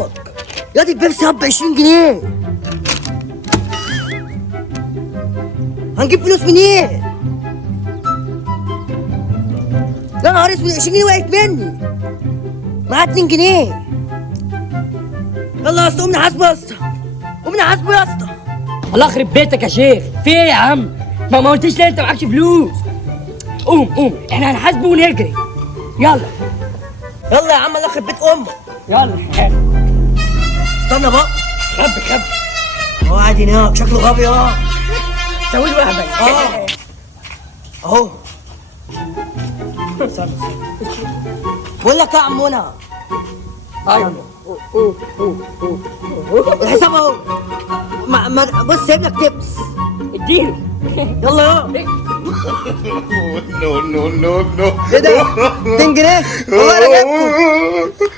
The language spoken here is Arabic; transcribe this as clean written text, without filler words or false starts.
امك. يا دي البيبسي هب 20 جنيه. هنجيب فلوس منين؟ يا نهار اسود، 20 جنيه وقعت مني. معايا 2 جنيه. يلا يا اسطى قوم نحاسبه يا اسطى. قوم نحاسبه يا اسطى. الله يخرب بيتك يا شيخ، في ايه يا عم؟ ما قلتش ليه انت معكش فلوس؟ قوم احنا هنحاسبه ونجري. يلا يلا يا عم الله يخرب بيت امك. يلا. استنى بقى. خبي هو قاعد هناك شكله غبي اه. سوي له وهبه. اهو. بقول لك يا عم منى. يلا الحساب اهو. بص سايب لك تبس. اديله. يلا يا. no. ايه ده؟ 2 جنيه؟ والله انا جايبكم.